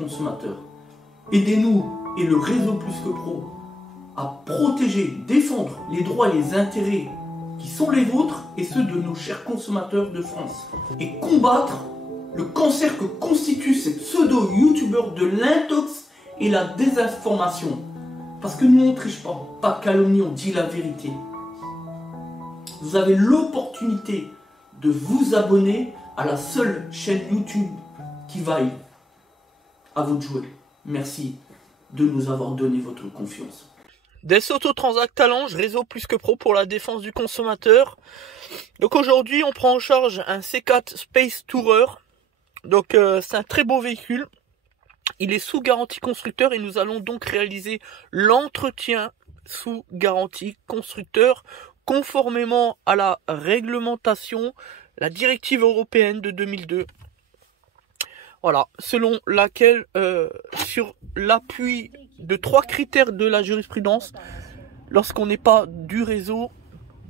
consommateurs. Aidez-nous et le réseau Plus que Pro à protéger, défendre les droits et les intérêts qui sont les vôtres et ceux de nos chers consommateurs de France. Et combattre le cancer que constituent ces pseudo-youtubeurs de l'intox et la désinformation. Parce que nous on ne triche pas de calomnie, on dit la vérité. Vous avez l'opportunité de vous abonner à la seule chaîne YouTube qui vaille à votre jouet. Merci de nous avoir donné votre confiance. Des Autotransact Talange, réseau Plus que Pro pour la défense du consommateur. Donc aujourd'hui, on prend en charge un C4 Space Tourer. Donc c'est un très beau véhicule. Il est sous garantie constructeur et nous allons donc réaliser l'entretien sous garantie constructeur conformément à la réglementation, la directive européenne de 2002. Voilà, selon laquelle, sur l'appui de 3 critères de la jurisprudence, lorsqu'on n'est pas du réseau,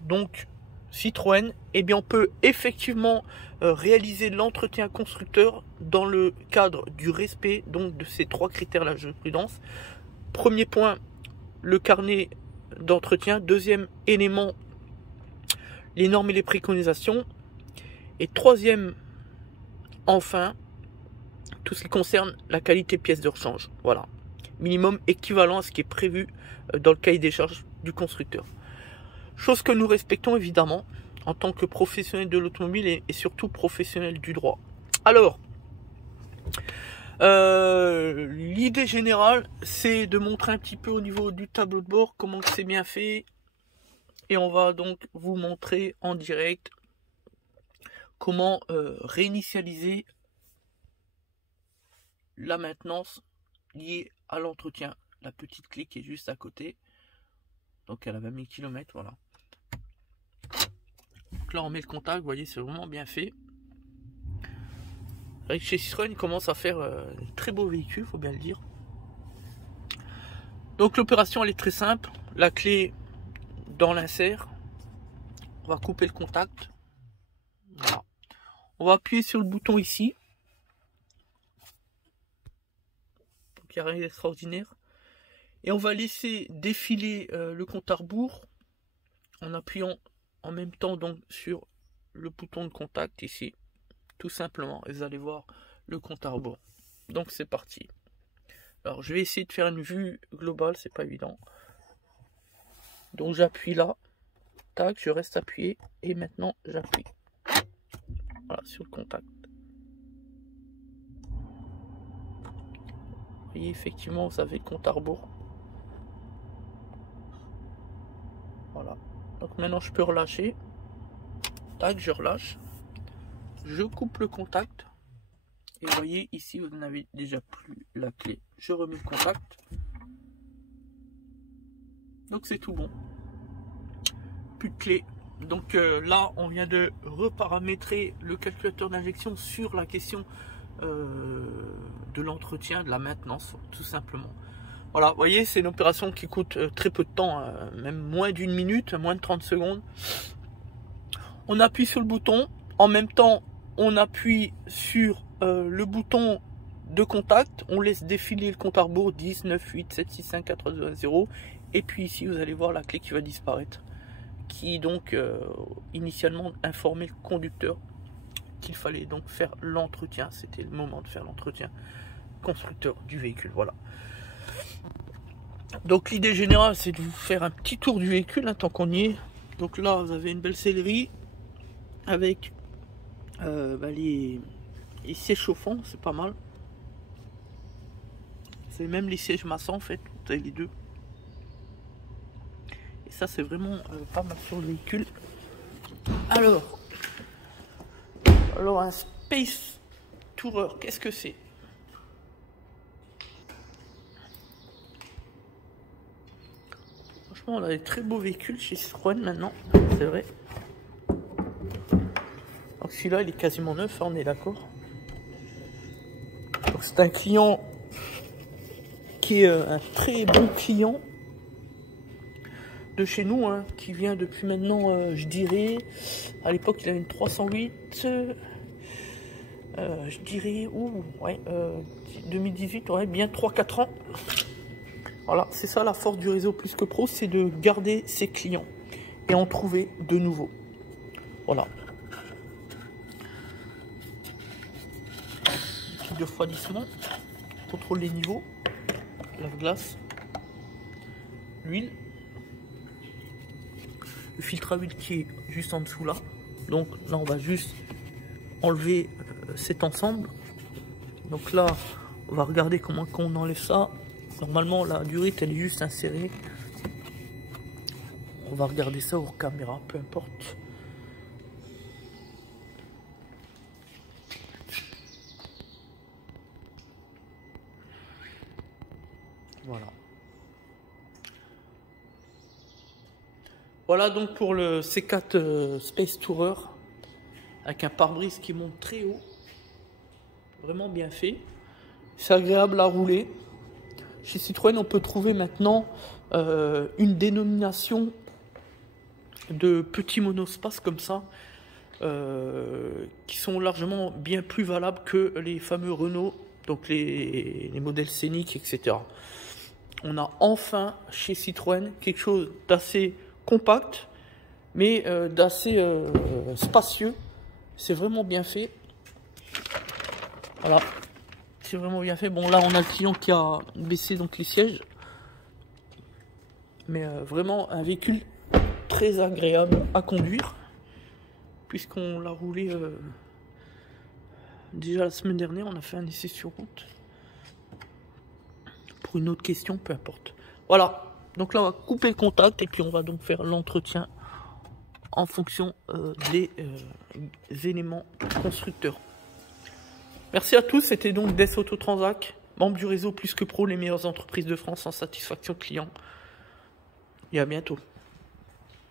donc Citroën, eh bien on peut effectivement réaliser l'entretien constructeur dans le cadre du respect donc de ces 3 critères de la jurisprudence. Premier point, le carnet d'entretien. Deuxième élément, les normes et les préconisations. Et troisième, enfin, tout ce qui concerne la qualité pièce de rechange. Voilà. Minimum équivalent à ce qui est prévu dans le cahier des charges du constructeur. Chose que nous respectons évidemment en tant que professionnels de l'automobile et surtout professionnels du droit. Alors, l'idée générale, c'est de montrer un petit peu au niveau du tableau de bord comment c'est bien fait. Et on va donc vous montrer en direct comment réinitialiser la maintenance liée à l'entretien. La petite clé qui est juste à côté. Donc elle a 20 000 km, voilà. Donc là on met le contact, vous voyez, c'est vraiment bien fait. Avec chez Citroën, il commence à faire un très beau véhicule, faut bien le dire. Donc l'opération elle est très simple. La clé dans l'insert. On va couper le contact. Voilà. On va appuyer sur le bouton ici. Donc il n'y a rien d'extraordinaire. Et on va laisser défiler le compte à rebours en appuyant en même temps donc sur le bouton de contact ici. Tout simplement. Et vous allez voir le compte à rebours. Donc c'est parti. Alors je vais essayer de faire une vue globale, c'est pas évident. Donc j'appuie là. Tac, je reste appuyé. Et maintenant j'appuie. Voilà, sur le contact. Vous voyez, effectivement, vous avez le compte à rebours. Voilà. Donc maintenant je peux relâcher. Tac, je relâche. Je coupe le contact. Et vous voyez ici vous n'avez déjà plus la clé. Je remets le contact. Donc c'est tout bon. Plus de clé. Donc là on vient de reparamétrer le calculateur d'injection sur la question de l'entretien, de la maintenance tout simplement. Voilà, vous voyez, c'est une opération qui coûte très peu de temps, même moins d'une minute, moins de 30 secondes. On appuie sur le bouton, en même temps on appuie sur le bouton de contact, on laisse défiler le compte à rebours 10, 9, 8, 7, 6, 5, 4, 3, 2, 1, 0. Et puis ici vous allez voir la clé qui va disparaître, qui donc initialement informait le conducteur qu'il fallait donc faire l'entretien. C'était le moment de faire l'entretien constructeur du véhicule. Voilà. Donc l'idée générale c'est de vous faire un petit tour du véhicule hein, tant qu'on y est. Donc là vous avez une belle sellerie avec les sièges chauffants, c'est pas mal. C'est même les sièges massants en fait, vous avez les deux. Et ça c'est vraiment pas mal sur le véhicule. Alors un Space Tourer, qu'est-ce que c'est? Franchement, on a des très beaux véhicules chez Citroën maintenant, c'est vrai. Donc celui-là, il est quasiment neuf, on est d'accord. Donc c'est un client qui est un très bon client de chez nous, hein, qui vient depuis maintenant, je dirais, à l'époque il avait une 308. je dirais, 2018, ouais, bien 3-4 ans. Voilà, c'est ça la force du réseau Plus que Pro, c'est de garder ses clients et en trouver de nouveaux. Voilà. Kit de refroidissement, contrôle les niveaux, lave-glace, l'huile, le filtre à huile qui est juste en dessous là. Donc là on va juste enlever cet ensemble. Donc là on va regarder comment on enlève ça. Normalement la durite elle est juste insérée. On va regarder ça hors caméra, peu importe. Voilà. Voilà donc pour le C4 Space Tourer avec un pare-brise qui monte très haut. Vraiment bien fait. C'est agréable à rouler. Chez Citroën, on peut trouver maintenant une dénomination de petits monospaces comme ça, qui sont largement bien plus valables que les fameux Renault, donc les modèles scéniques, etc. On a enfin chez Citroën quelque chose d'assez compact, mais d'assez spacieux. C'est vraiment bien fait. Voilà. C'est vraiment bien fait. Bon là on a le client qui a baissé donc les sièges, mais vraiment un véhicule très agréable à conduire, puisqu'on l'a roulé déjà la semaine dernière. On a fait un essai sur route pour une autre question, peu importe. Voilà, donc là on va couper le contact et puis on va donc faire l'entretien en fonction des éléments constructeurs. Merci à tous, c'était donc Des Autotransac, membre du réseau Plus que Pro, les meilleures entreprises de France en satisfaction client. Et à bientôt.